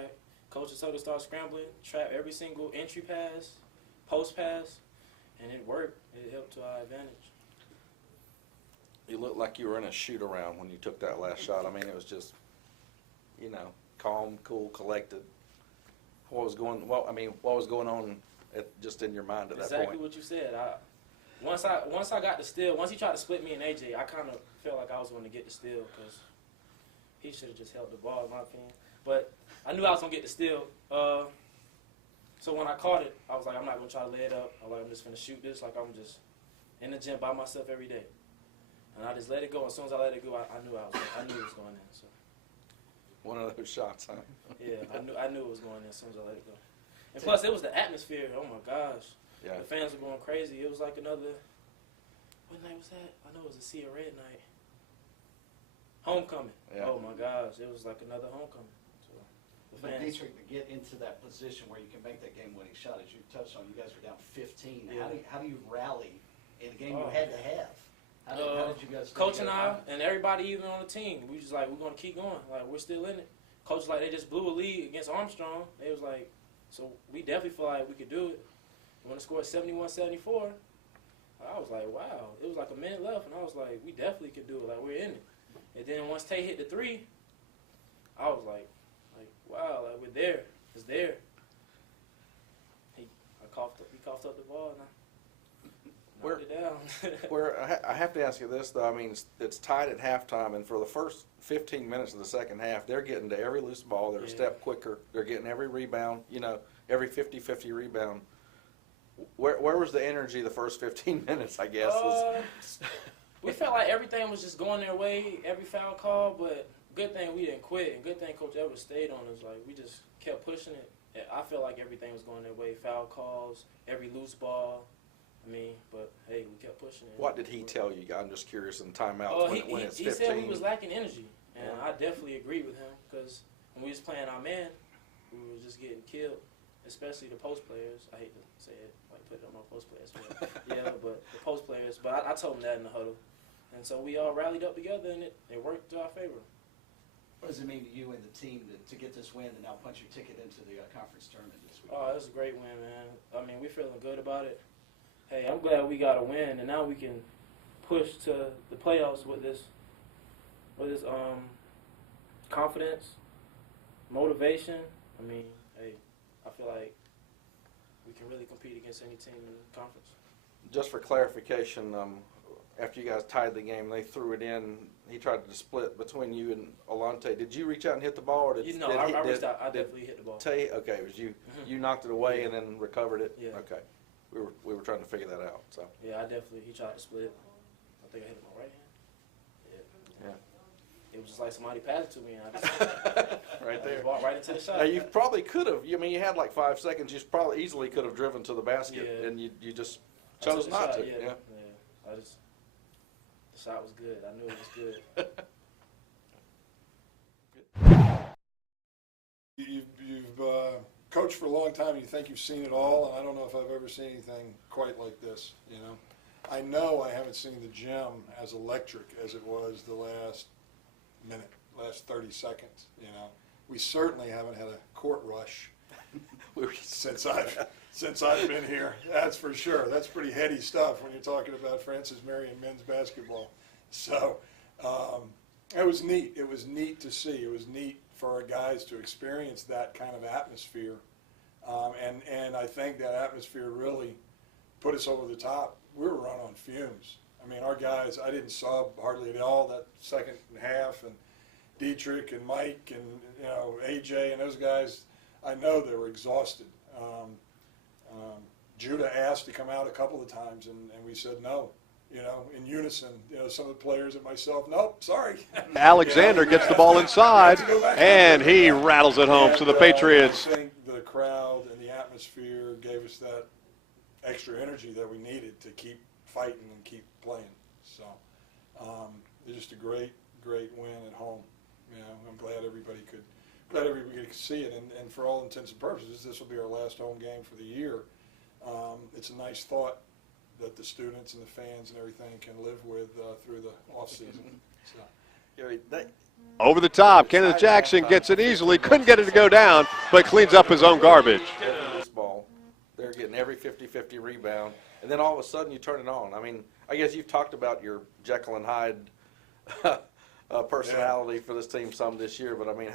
quarterback. Coaches told us to start scrambling, trap every single entry pass, post pass, and it worked. It helped to our advantage. You looked like you were in a shoot-around when you took that last shot. I mean, it was just, calm, cool, collected. What was going on just in your mind at that point? Exactly what you said. Once I got the steal, once he tried to split me and AJ, I kind of felt like I was going to get the steal because he should have just held the ball, in my opinion. But I knew I was going to get the steal. So when I caught it, I was like, I'm not going to try to lay it up. I'm just going to shoot this like I'm just in the gym by myself every day. And I just let it go. As soon as I let it go, I knew it was going in. So. One of those shots, huh? Yeah, I knew it was going in as soon as I let it go. And plus, it was the atmosphere. Oh, my gosh. Yeah. The fans were going crazy. It was like another, what night was that? I know it was a Sea of Red night. Homecoming. Yeah. Oh, my gosh. It was like another homecoming. So, But Detrek, to get into that position where you can make that game-winning shot, as you touched on, you guys were down 15. Yeah. How do you rally in a game you had to have? How did you guys Coach and I and everybody even on the team, we just like, we're going to keep going. Like, we're still in it. Coach, like, they just blew a lead against Armstrong. They was like, so we definitely feel like we could do it. When it scored 71-74, I was like, wow. It was like a minute left, and I was like, we definitely could do it. Like, we're in it. And then once Tay hit the three, I was like, wow, like, we're there. It's there. He coughed up the ball, and I knocked it down. I have to ask you this, though. I mean, it's tied at halftime, and for the first 15 minutes of the second half, they're getting to every loose ball. They're a step quicker. They're getting every rebound, every 50-50 rebound. Where was the energy the first 15 minutes, I guess? We felt like everything was just going their way, every foul call, but good thing we didn't quit, and good thing Coach Edwards stayed on us. Like, we just kept pushing it. I felt like everything was going their way, foul calls, every loose ball. But, hey, we kept pushing it. What did he tell you? I'm just curious in timeout when it's 15. He said we was lacking energy, and I definitely agree with him because when we was playing our man, we were just getting killed, especially the post players. I hate to say it, like put it on my post players. But but the post players. But I told them that in the huddle. And so we all rallied up together, and it worked to our favor. What does it mean to you and the team to get this win and now punch your ticket into the conference tournament this week? Oh, it was a great win, man. We're feeling good about it. Hey, I'm glad we got a win, and now we can push to the playoffs with this confidence, motivation. Hey, I feel like we can really compete against any team in the conference. Just for clarification, after you guys tied the game, they threw it in. He tried to split between you and Alante. Did you reach out and hit the ball, or I reached out. I definitely hit the ball. Okay, it was you. Mm-hmm. You knocked it away and then recovered it. Yeah. Okay. We were trying to figure that out. So. Yeah, he tried to split. I think I hit him on my right hand. Yeah. It was just like somebody passed it to me, and I just right there. Just walked right into the shot. Now, you probably could have. You had like 5 seconds. You probably easily could have driven to the basket, and you just chose not to. Yeah. The shot was good. I knew it was good. You've coached for a long time, and you think you've seen it all, and I don't know if I've ever seen anything quite like this, I know I haven't seen the gym as electric as it was the last minute, last 30 seconds, We certainly haven't had a court rush since I've been here, that's for sure. That's pretty heady stuff when you're talking about Francis Marion men's basketball. So it was neat. It was neat to see. It was neat for our guys to experience that kind of atmosphere. And I think that atmosphere really put us over the top. We were run on fumes. Our guys, I didn't sub hardly at all that second half, and Detrek and Mike and AJ and those guys, I know they were exhausted. Judah asked to come out a couple of times, and we said no. In unison, some of the players and myself, nope, sorry. Alexander gets the ball inside, and he rattles it home. So the Patriots. I think the crowd and the atmosphere gave us that extra energy that we needed to keep fighting and keep playing. So it's just a great win at home. I'm glad everybody could see it, and for all intents and purposes, this will be our last home game for the year. It's a nice thought that the students and the fans and everything can live with through the off season. So. Over the top, Kenneth Jackson gets it easily. Couldn't get it to go down, but cleans up his own garbage. This ball, they're getting every 50-50 rebound, and then all of a sudden you turn it on. I mean, I guess you've talked about your Jekyll and Hyde personality for this team some this year, but I mean,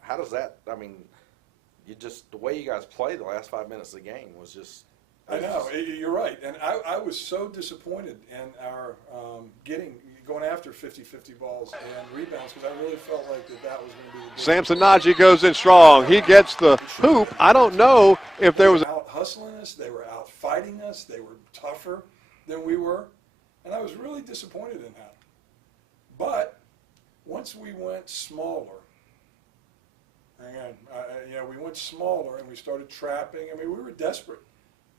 how does that? I mean, the way you guys played the last 5 minutes of the game was just. I know, you're right. And I was so disappointed in our going after 50-50 balls and rebounds because I really felt like that was going to be the Samson Najee goes in strong. He gets the hoop. I don't know if there was. Out hustling us. They were out fighting us. They were tougher than we were. And I was really disappointed in that. But once we went smaller, again, we went smaller and we started trapping. I mean, we were desperate.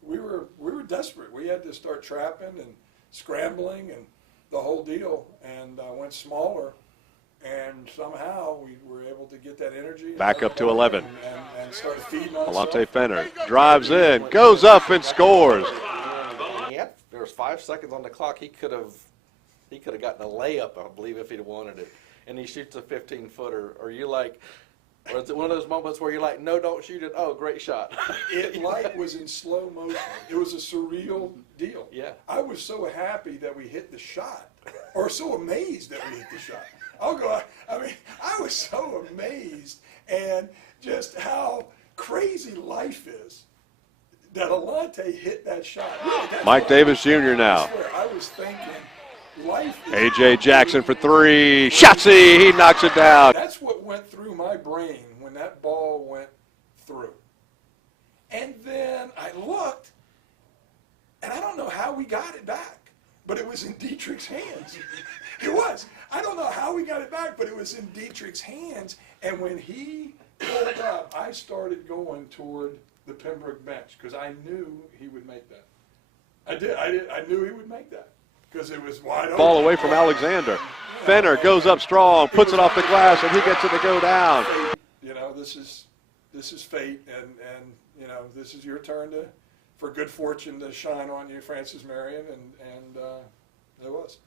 We were desperate. We had to start trapping and scrambling and the whole deal, and went smaller, and somehow we were able to get that energy. Back up to 11. And started feeding on Alante Fenner drives in, goes up and scores. There was 5 seconds on the clock. He could have gotten a layup, I believe, if he'd wanted it. And he shoots a 15-footer. Are you like? Or is it one of those moments where you're like, no, don't shoot it? Oh, great shot. It was in slow motion. It was a surreal deal. Yeah. I was so happy that we hit the shot, or so amazed that we hit the shot. I was so amazed, and just how crazy life is that Alante hit that shot. Really, Mike Davis Jr. now. I was thinking, life is A.J. Jackson for three. Shotsy, he knocks it down. That's what went through my brain when that ball went through. And then I looked, and I don't know how we got it back, but it was in Detrek's hands. It was. I don't know how we got it back, but it was in Detrek's hands. And when he pulled up, I started going toward the Pembroke bench because I knew he would make that. I knew he would make that because it was wide open. Ball away from Alexander. Fenner goes up strong, puts it off the glass, and he gets it to go down. You know, this is fate, and you know, this is your turn for good fortune to shine on you, Francis Marion, and it was.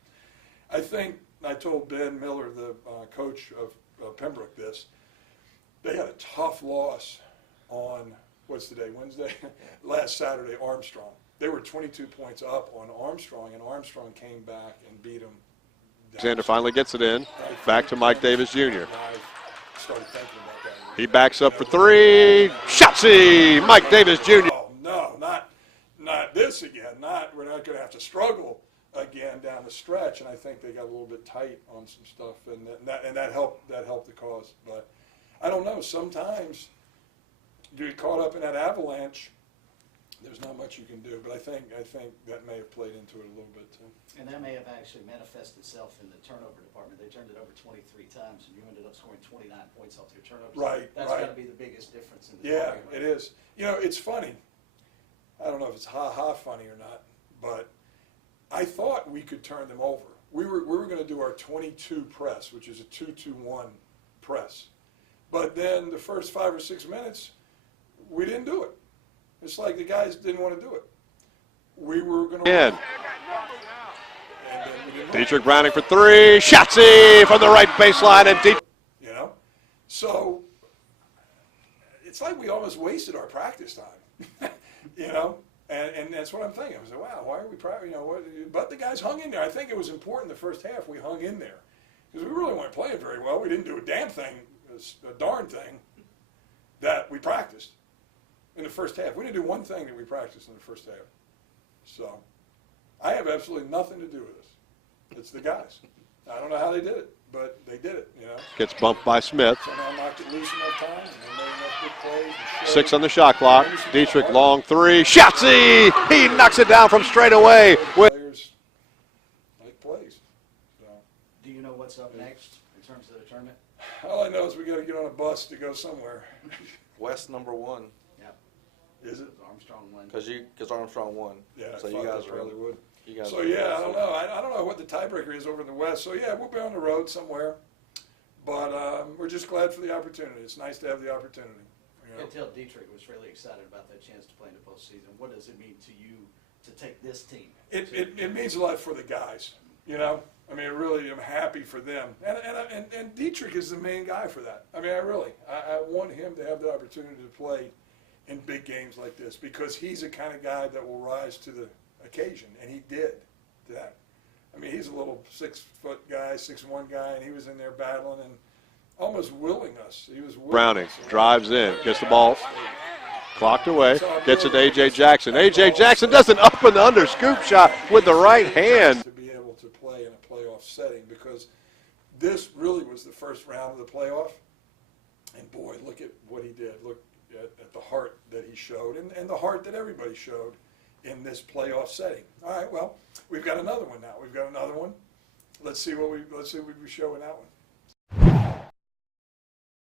I think I told Ben Miller, the coach of Pembroke, this. They had a tough loss on, what's today, Wednesday? Last Saturday, Armstrong. They were 22 points up on Armstrong, and Armstrong came back and beat them. Alexander finally gets it in. Back to Mike Davis Jr. I started thinking about that. He backs up for three. Shotsy! Mike Davis Jr. Oh, no, not this again. We're not going to have to struggle again down the stretch, and I think they got a little bit tight on some stuff, and that helped the cause. But I don't know. Sometimes you get caught up in that avalanche. There's not much you can do, but I think that may have played into it a little bit too. And that may have actually manifested itself in the turnover department. They turned it over 23 times, and you ended up scoring 29 points off your turnovers. Right, That's right. got to be the biggest difference in the Yeah, ballgame. it is. You know, it's funny. I don't know if it's ha-ha funny or not, but I thought we could turn them over. We were going to do our 22 press, which is a 2-2-1 press. But then the first 5 or 6 minutes, we didn't do it. It's like the guys didn't want to do it. We were going to. Detrek Browning for three. Shotsy from the right baseline, and deep. You know, so it's like we almost wasted our practice time. You know, and that's what I'm thinking. I was like, wow, why are we practicing? You know, but the guys hung in there. I think it was important the first half we hung in there because we really weren't playing very well. We didn't do a damn thing, a darn thing that we practiced in the first half. We didn't do one thing that we practiced in the first half. So I have absolutely nothing to do with this. It's the guys. I don't know how they did it, but they did it, you know. Gets bumped by Smith. Somehow knocked it loose enough times, and they made enough good plays. And 6 on the shot clock. Detrek long three. Shotsy! He knocks it down from straight away. Players like plays. So Do you know what's up next in terms of the tournament? all I know is we got to get on a bus to go somewhere. West number 1, Yep. Is it? Armstrong won. because Armstrong won. Yeah, So I you thought guys they are probably would. You guys So are yeah, I don't know. I don't know what the tiebreaker is over in the West. So yeah, we'll be on the road somewhere. But we're just glad for the opportunity. It's nice to have the opportunity. You I know? could tell Detrek was really excited about that chance to play in the postseason. What does it mean to you to take this team? It means a lot for the guys. You know, I mean, I really am happy for them. And Detrek is the main guy for that. I mean, I want him to have the opportunity to play in big games like this because he's the kind of guy that will rise to the occasion, and he did that. I mean, he's a little 6-foot guy, 6'1" guy, and he was in there battling and almost willing us. He was willing Browning us. drives in, gets the ball, clocked away, gets it to A.J. Jackson. A.J. Jackson does an up and under scoop shot with the right hand. To be able to play in a playoff setting because this really was the first round of the playoff. And, boy, look at what he did. Look at the heart that he showed and the heart that everybody showed in this playoff setting. All right, well, we've got another one now. We've got another one. Let's see what we show in that one.